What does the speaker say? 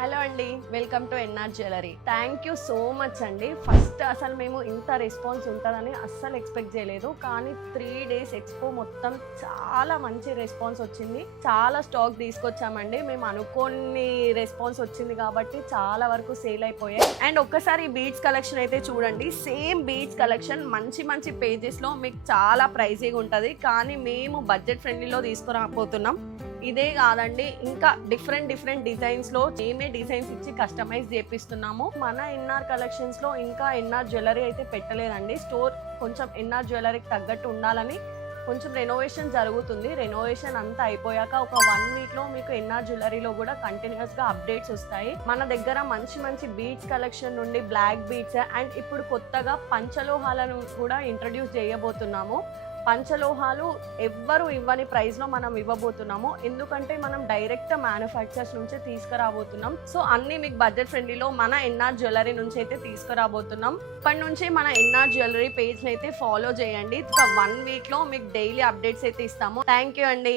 Hello అండి, welcome to NR jewellery. Thank you so much అండి. First అసలు మేము ఇంత రెస్పాన్స్ ఉంటుందని అస్సలు ఎక్స్పెక్ట్ చేయలేదు, కానీ 3 days ఎక్స్పో మొత్తం చాలా మంచి రెస్పాన్స్ వచ్చింది. చాలా స్టాక్ తీసుకొచ్చామండి. మేము అనుకోని రెస్పాన్స్ వచ్చింది కాబట్టి చాలా వరకు సేల్ అయిపోయాయి. అండ్ ఒక్కసారి బీడ్స్ కలెక్షన్ అయితే చూడండి. సేమ్ బీడ్స్ కలెక్షన్ మంచి మంచి పేజెస్లో మీకు చాలా ప్రైజీగా ఉంటుంది, కానీ మేము బడ్జెట్ ఫ్రెండ్లీలో తీసుకురాబోతున్నాం. ఇదే కాదండి, ఇంకా డిఫరెంట్ డిజైన్స్లో మేమే డిజైన్స్ ఇచ్చి కస్టమైజ్ చేపిస్తున్నాము. మన ఎన్ఆర్ కలెక్షన్స్లో ఇంకా ఎన్ఆర్ జ్యువెలరీ అయితే పెట్టలేదండి. స్టోర్ కొంచెం ఎన్ఆర్ జ్యువెలరీకి తగ్గట్టు ఉండాలని కొంచెం రెనోవేషన్ జరుగుతుంది. రెనోవేషన్ అంతా అయిపోయాక ఒక 1 weekలో మీకు ఎన్ఆర్ జ్యువెలరీలో కూడా కంటిన్యూస్గా అప్డేట్స్ వస్తాయి. మన దగ్గర మంచి బీడ్స్ కలెక్షన్ నుండి బ్లాక్ బీడ్స్ అండ్ ఇప్పుడు కొత్తగా పంచలోహాలను కూడా ఇంట్రడ్యూస్ చేయబోతున్నాము. పంచలోహాలు ఎవ్వరు ఇవ్వని ప్రైస్లో మనం ఇవ్వబోతున్నాము, ఎందుకంటే మనం డైరెక్ట్ మ్యానుఫ్యాక్చర్స్ నుంచే తీసుకురాబోతున్నాం. సో అన్నీ మీకు బడ్జెట్ ఫ్రెండ్లీలో మన ఎన్ఆర్ జ్యువెలరీ నుంచి అయితే తీసుకురాబోతున్నాం. ఇప్పటి నుంచి మన ఎన్ఆర్ జ్యువెలరీ పేజ్ని అయితే ఫాలో చేయండి. ఒక 1 weekలో మీకు డైలీ అప్డేట్స్ అయితే ఇస్తాము. థ్యాంక్ యూ అండి.